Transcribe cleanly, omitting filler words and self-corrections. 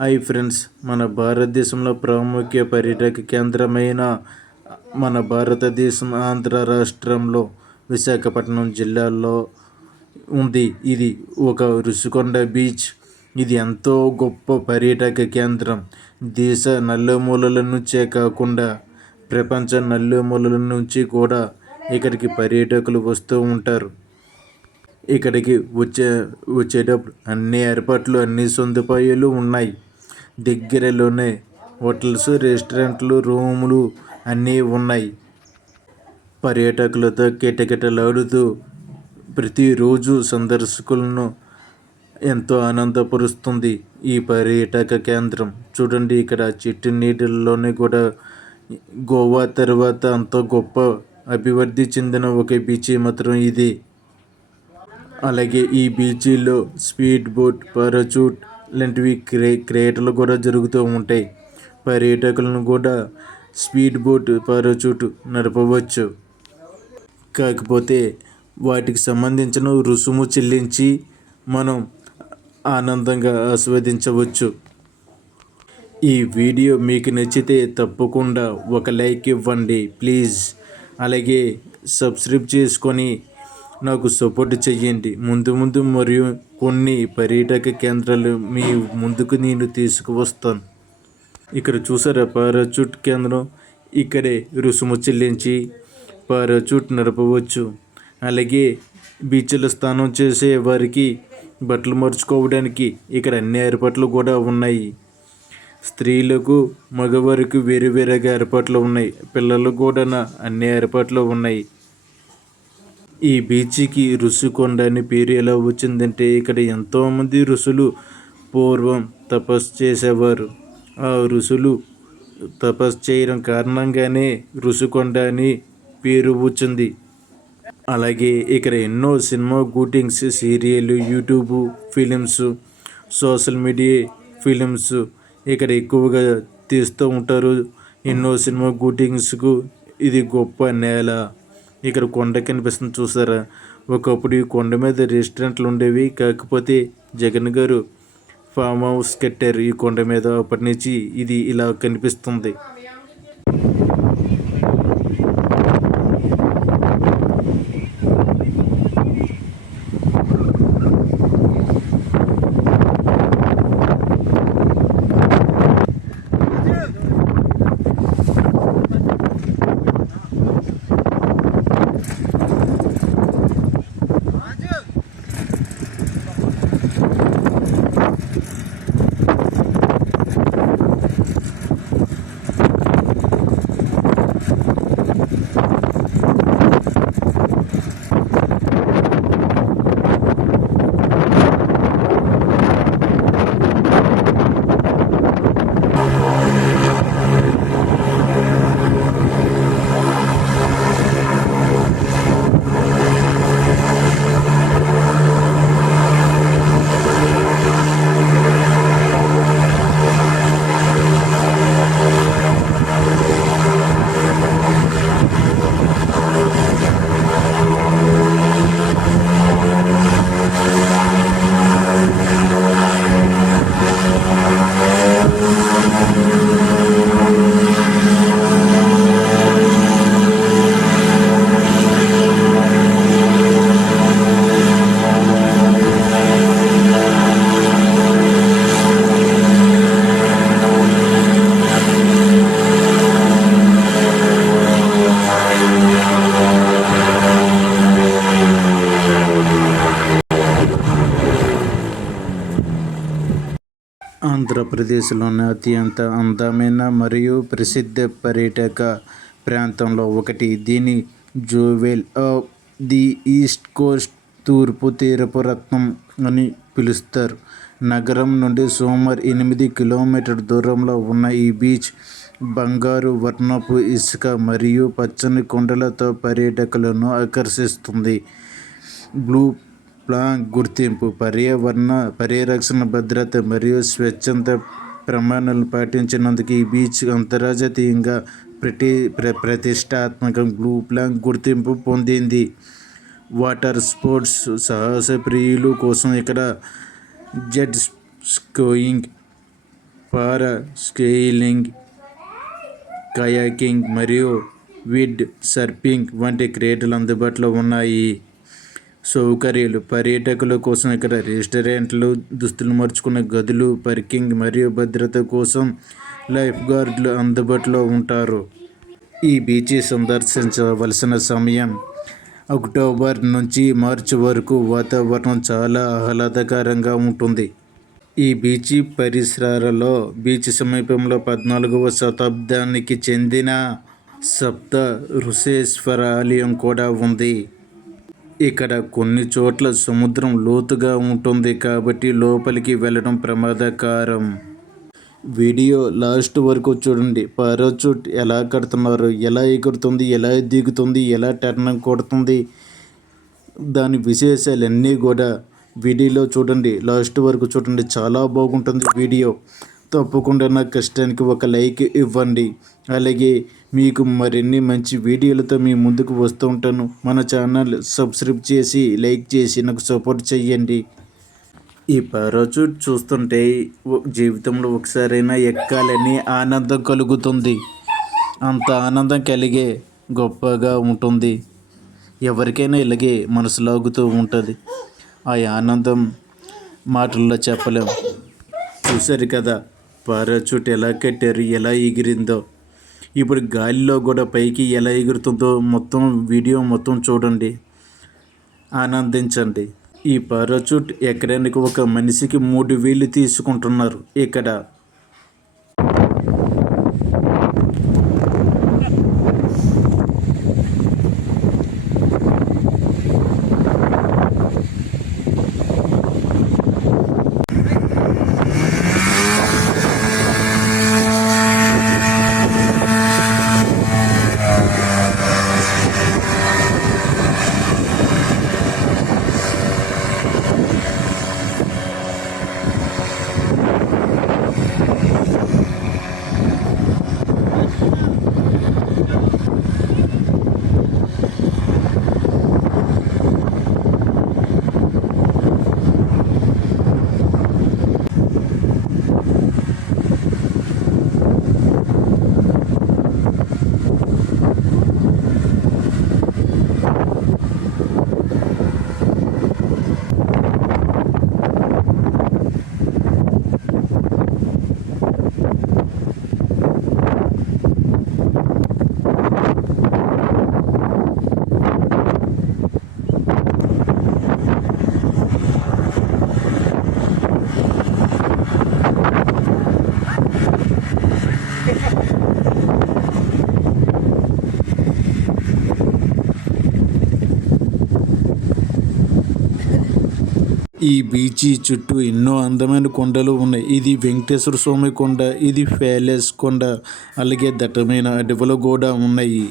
Hi friends, మన భారతదేశంలో ప్రాముఖ్య పర్యాటక కేంద్రమైన మన భారతదేశం ఆంధ్ర రాష్ట్రంలో విశాఖపట్నం జిల్లాలో ఉంది. ఇది ఒక రుషికొండ బీచ్. ఇది ఎంతో గొప్ప పర్యాటక కేంద్రం. దేశ నలుమూలల నుంచే కాకుండా ప్రపంచ నలుమూలల నుంచి కూడా ఇక్కడికి పర్యాటకులు వస్తూ ఉంటారు. ఇక్కడికి వచ్చేటప్పుడు అన్ని ఏర్పాట్లు, అన్ని సదుపాయాలు ఉన్నాయి. దగ్గరలోనే హోటల్స్, రెస్టారెంట్లు, రూములు అన్నీ ఉన్నాయి. పర్యాటకులతో కిటకిటలాడుతూ ప్రతిరోజు సందర్శకులను ఎంతో ఆనందపరుస్తుంది ఈ పర్యాటక కేంద్రం. చూడండి, ఇక్కడ చెట్టు నీటిల్లోనే కూడా గోవా తర్వాత అంత గొప్ప అభివృద్ధి చెందిన ఒక బీచ్ మాత్రం ఇది. అలాగే ఈ బీచీలో స్పీడ్ బోట్, పారాచూట్ లాంటివి క్రీడలు కూడా జరుగుతూ ఉంటాయి. పర్యాటకులను కూడా స్పీడ్ బోట్, పారాచూట్ నడపవచ్చు. కాకపోతే వాటికి సంబంధించిన రుసుము చెల్లించి మనం ఆనందంగా ఆస్వాదించవచ్చు. ఈ వీడియో మీకు నచ్చితే తప్పకుండా ఒక లైక్ ఇవ్వండి ప్లీజ్. అలాగే సబ్స్క్రైబ్ చేసుకొని నాకు సపోర్ట్ చేయండి. ముందు మరియు కొన్ని పర్యాటక కేంద్రాలు మీ ముందుకు నేను తీసుకువస్తాను. ఇక్కడ చూసారా పారాచూట్ కేంద్రం. ఇక్కడే రుసుము చెల్లించి పారాచూట్ నడపవచ్చు. అలాగే బీచ్లో స్నానం చేసే వారికి బట్టలు మార్చుకోవడానికి ఇక్కడ అన్ని ఏర్పాట్లు కూడా ఉన్నాయి. స్త్రీలకు, మగవారికి వేరుగా ఏర్పాట్లు ఉన్నాయి. పిల్లలకు కూడా అన్ని ఏర్పాట్లు ఉన్నాయి. ఈ బీచ్కి రుషికొండ అని పేరు ఎలా వచ్చిందంటే, ఇక్కడ ఎంతోమంది ఋషులు పూర్వం తపస్సు చేసేవారు. ఆ ఋషులు తపస్సు చేయడం కారణంగానే రుషికొండ అని పేరు వచ్చింది. అలాగే ఇక్కడ ఎన్నో cinema shootings, serial, YouTube films, social media films ఇక్కడ ఎక్కువగా తీస్తూ ఉంటారు. ఎన్నో సినిమా షూటింగ్స్కు ఇది గొప్ప నేల. ఇక్కడ కొండ కనిపిస్తుంది చూసారా. ఒకప్పుడు ఈ కొండ మీద రెస్టారెంట్లు ఉండేవి. కాకపోతే జగన్ గారు ఫామ్ హౌస్ కట్టారు ఈ కొండ మీద. అప్పటి నుంచి ఇది ఇలా కనిపిస్తుంది. ఆంధ్రప్రదేశ్లోని అత్యంత అందమైన మరియు ప్రసిద్ధ పర్యాటక ప్రాంతంలో ఒకటి. దీని jewel of the east coast, తూర్పు తీరపు రత్నం అని పిలుస్తారు. నగరం నుండి సుమారు 8 కిలోమీటర్ల దూరంలో ఉన్న ఈ బీచ్ బంగారు వర్ణపు ఇసుక మరియు పచ్చని కొండలతో పర్యాటకులను ఆకర్షిస్తుంది. బ్లూ ఫ్లాగ్ గుర్తింపు, పర్యావరణ పరిరక్షణ, భద్రత మరియు స్వచ్ఛత ప్రమాణాలను పాటించినందుకు ఈ బీచ్ అంతర్జాతీయంగా ప్రతిష్టాత్మక బ్లూ ఫ్లాగ్ గుర్తింపు పొందింది. వాటర్ స్పోర్ట్స్ సాహస ప్రియుల కోసం ఇక్కడ జెట్ స్కీయింగ్, పారా స్కైలింగ్, కయాకింగ్ మరియు విండ్ సర్ఫింగ్ వంటి క్రీడలు అందుబాటులో ఉన్నాయి. సౌకర్యాలు: పర్యాటకుల కోసం ఇక్కడ రెస్టారెంట్లు, దుస్తులు మార్చుకునే గదులు, పార్కింగ్ మరియు భద్రత కోసం లైఫ్ గార్డులు అందుబాటులో ఉంటారు. ఈ బీచ్ సందర్శించవలసిన సమయం అక్టోబర్ నుంచి మార్చి వరకు. వాతావరణం చాలా ఆహ్లాదకరంగా ఉంటుంది. ఈ బీచ్ పరిసరాలలో బీచ్ సమీపంలో 14వ శతాబ్దానికి చెందిన సప్త ఋషీశ్వర ఆలయం కూడా ఉంది. ఇక్కడ కొన్ని చోట్ల సముద్రం లోతుగా ఉంటుంది కాబట్టి లోపలికి వెళ్ళడం ప్రమాదకరం. వీడియో లాస్ట్ వరకు చూడండి. పారాచూట్ ఎలా కడుతున్నారు, ఎలా ఎగురుతుంది, ఎలా దిగుతుంది, ఎలా టర్న్ కొడుతుంది, దాని విశేషాలన్నీ కూడా వీడియోలో చూడండి. లాస్ట్ వరకు చూడండి, చాలా బాగుంటుంది వీడియో. తప్పకుండా నా కష్టానికి ఒక లైక్ ఇవ్వండి. అలాగే మీకు మరిన్ని మంచి వీడియోలతో మీ ముందుకు వస్తూ ఉంటాను. మన ఛానల్ సబ్స్క్రైబ్ చేసి లైక్ చేసి నాకు సపోర్ట్ చేయండి. ఈ పారాచూట్ చూస్తుంటే జీవితంలో ఒకసారైనా ఎక్కాలని ఆనందం కలుగుతుంది. అంత ఆనందం కలిగే గొప్పగా ఉంటుంది. ఎవరికైనా ఇలాగే మనసు లాగుతూ ఉంటుంది. ఆ ఆనందం మాటల్లో చెప్పలేం. చూశారు కదా పారాచూట్ ఎలా కట్టారు, ఎలా ఎగిరిందో. ఇప్పుడు గాలిలో కూడా పైకి ఎలా ఎగురుతుందో మొత్తం వీడియో మొత్తం చూడండి, ఆనందించండి. ఈ పారాచూట్ ఎక్కడానికి ఒక మనిషికి 3,000 తీసుకుంటున్నారు ఇక్కడ. ఈ బీచ్ చుట్టూ ఎన్నో అందమైన కొండలు ఉన్నాయి. ఇది వెంకటేశ్వర స్వామి కొండ, ఇది ప్యాలెస్ కొండ, అలాగే దట్టమైన అడవులు కూడా ఉన్నాయి.